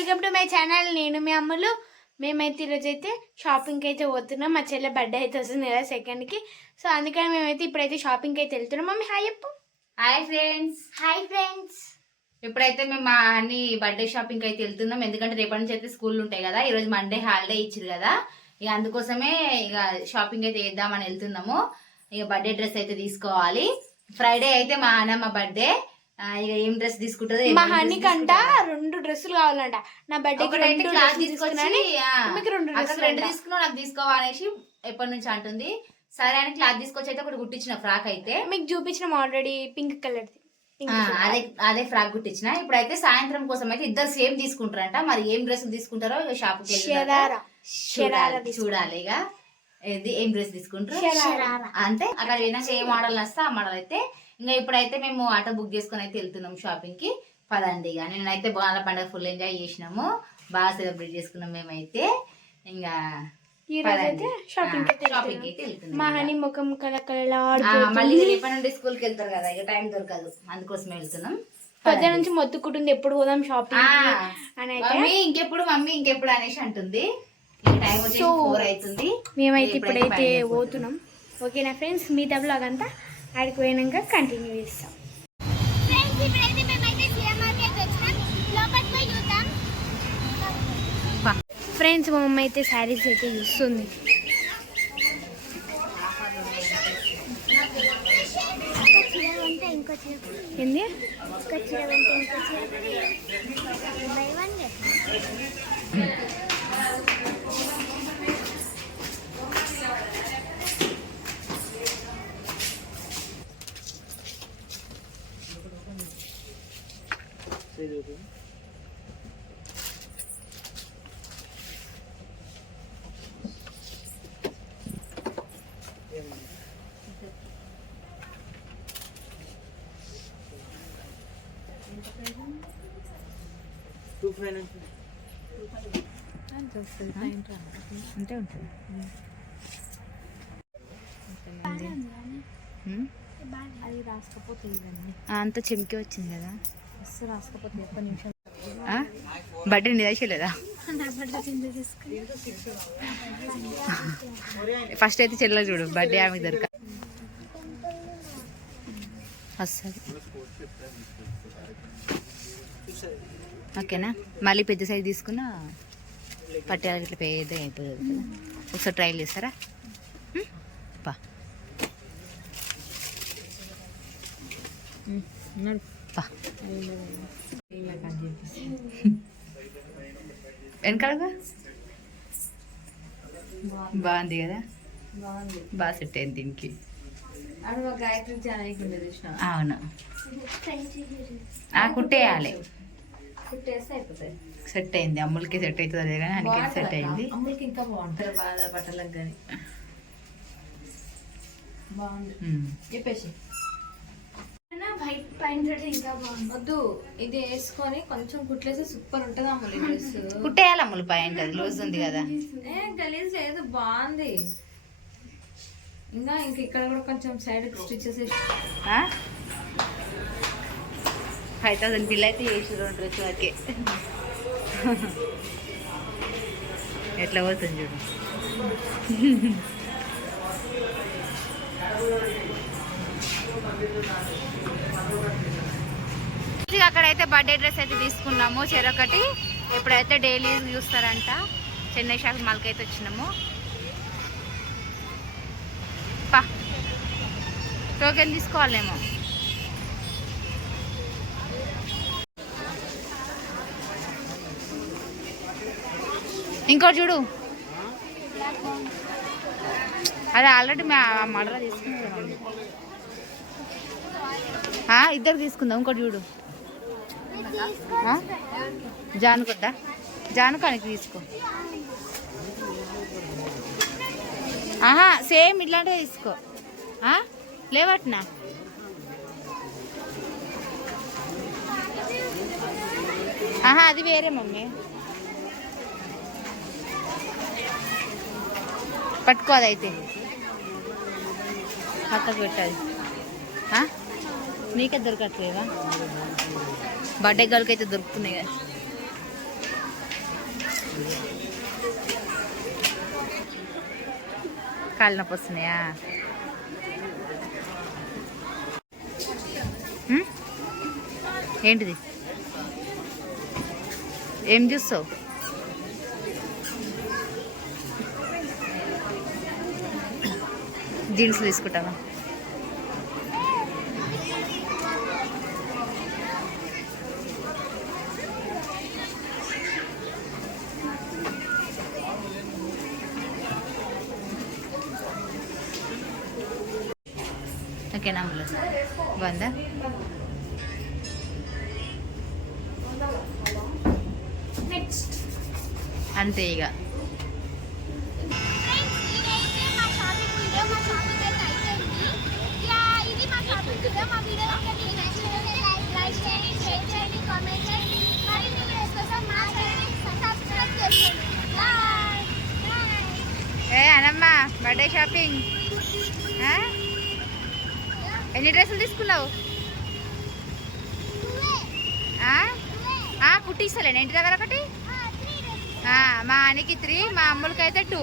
Welcome to my channel. నేను మీ అమ్మలు. మేమైతే ఈరోజు అయితే షాపింగ్కి అయితే పోతున్నాం. మా చెల్లె బర్త్డే అయితే వస్తుంది కదా సెకండ్కి. సో అందుకని మేమైతే ఇప్పుడైతే షాపింగ్కి అయితే వెళ్తున్నాం. మమ్మీ హాయ్ చెప్పు. Hi friends. Hi friends. ఇప్పుడైతే మేము మా అన్ని బర్త్డే షాపింగ్కి అయితే వెళ్తున్నాం. ఎందుకంటే రేపటి నుంచి అయితే స్కూల్ ఉంటాయి కదా. ఈరోజు మండే హాలిడే ఇచ్చారు కదా. ఇక అందుకోసమే ఇక షాపింగ్ అయితే చేద్దామని వెళ్తున్నాము. ఇక బర్త్డే డ్రెస్ అయితే తీసుకోవాలి. ఫ్రైడే అయితే మా అన్నమ్మ బర్త్డే. ఇక ఏం డ్రెస్ తీసుకుంటుంది? మా హనీకంట 2 డ్రెస్సులు కావాలంట. నా బర్త్డేకి 2 క్లాస్ తీసుకొచ్చి రెండు తీసుకున్నావు, నాకు తీసుకోవాలనేసి ఎప్పటి నుంచి అంటుంది. సరే అని క్లాత్ తీసుకొచ్చి అయితే ఒకటి కుట్టించిన ఫ్రాక్ అయితే మీకు చూపించిన ఆల్రెడీ పింక్ కలర్ అదే ఫ్రాక్ కుట్టించిన. ఇప్పుడైతే సాయంత్రం కోసం అయితే ఇద్దరు సేమ్ తీసుకుంటారంట. మరి ఏం డ్రెస్ తీసుకుంటారో ఇక షాప్కి చూడాలి. ఇక ఏం డ్రెస్ తీసుకుంటారు అంతే. అక్కడ పోయినాక ఏ మోడల్ వస్తే ఆ మోడల్ అయితే ఇంకా ఇప్పుడైతే మేము ఆటో బుక్ చేసుకుని అయితే వెళ్తున్నాం షాపింగ్ కి. పదండి. ఇక నేనైతే బోనాల పండుగ ఫుల్ ఎంజాయ్ చేసినాము, బాగా సెలబ్రేట్ చేసుకున్నాం మేమైతే. ఇంకా మా హనీ ముఖం మళ్ళీ రేపటి నుండి స్కూల్ కి వెళ్తారు కదా, ఇక టైం దొరకదు, అందుకోసమే వెళ్తున్నాం. పొద్దు నుంచి మొత్తుకుంటుంది ఎప్పుడు పోదాం షాపింగ్ అని. మమ్మీ ఇంకెప్పుడు అనేసి అంటుంది. టైం వచ్చి 4 అవుతుంది. మేమైతే ఇప్పుడైతే పోతున్నాం. ఓకేనా ఫ్రెండ్స్, మీ బ్లాగ్ అంతా ఆడికి పోయినాక కంటిన్యూ చేస్తాం. ఫ్రెండ్స్ మా మమ్మీ అయితే శారీస్ అయితే చూస్తుంది. ఏంది అంటే ఉంటుంది అది రాసుకపోతే అంత చెమికి వచ్చింది కదా. రాసుకపోతే ఒక్క నిమిషం. బర్త్డే నిదాచలేదా? ఫస్ట్ అయితే చెల్లెలు చూడు, బర్త్డే ఆమెకు దొరక వస్తుంది. ఓకేనా? మళ్ళీ పెద్ద సైజ్ తీసుకున్నా పట్టాలి, ఇట్లా పెద్ద అయిపోతుంది కదా. ఒకసారి ట్రైల్ చేస్తారా? పా పా వెనకాలగా బాగుంది కదా, బాగా సెట్ అయింది దీనికి. అవును, కుట్టేయాలి. సెట్ అయింది. అమ్ములకి సెట్ అవుతుంది అదే కానీ అనికి సెట్ అయింది. అమ్ములకి ఇంకా బాగుంటుంది బాగా బట్టలకు కానీ బాగుంది చెప్పేసి. ఇంకా వద్దు, ఇది వేసుకొని కొంచెం కుట్లేసి సూపర్ ఉంటుంది అమ్ములు. డ్రెస్ కుట్టేయాలి అమ్ములు, పాయింట్ అది లూజ్ ఉంది కదా. గలీజ్ లేదు, బాగుంది. ఇంకా ఇక్కడ కూడా కొంచెం సైడ్ స్టిచెస్ 5000 బిల్ అయితే చేసి 2 డ్రెస్ వరకే. ఎట్లా పోతుంది చూడు. అక్కడైతే బర్త్డే డ్రెస్ అయితే తీసుకున్నాము చెరొకటి. ఇప్పుడైతే డైలీ చూస్తారంట. చెన్నై షాపింగ్ మాల్కి అయితే వచ్చినాము. పా టోకెన్ తీసుకోవాలేమో. ఇంకోటి చూడు, అది ఆల్రెడీ మడలో తీసుకున్నాం. ఇద్దరు తీసుకుందాం. ఇంకోటి చూడు, జానుకానికి తీసుకో. సేమ్ ఇట్లాంటివి తీసుకో. లేవట్నా? అది వేరే మమ్మీ. పట్టుకో, అదైతే పక్కకు పెట్టాలి. నీకే దొరకట్లేవా? బర్త్డే గర్ల్కి అయితే దొరుకుతున్నాయి కదా. కాళ్ళు నొప్పి వస్తున్నాయా? ఏంటిది? ఏం చూస్తావు? జీన్స్ తీసుకుంటావా? ఓకేనా అమ్ములు? బాగుందా? అంతే ఇక. ఏ అనమ్మ బర్త్డే షాపింగ్ ఎన్ని డ్రెస్సులు తీసుకున్నావు? కుట్టిస్తలేను ఇంటి దగ్గర ఒకటి. మా ఆయనకి 3, మా అమ్ములకి అయితే 2.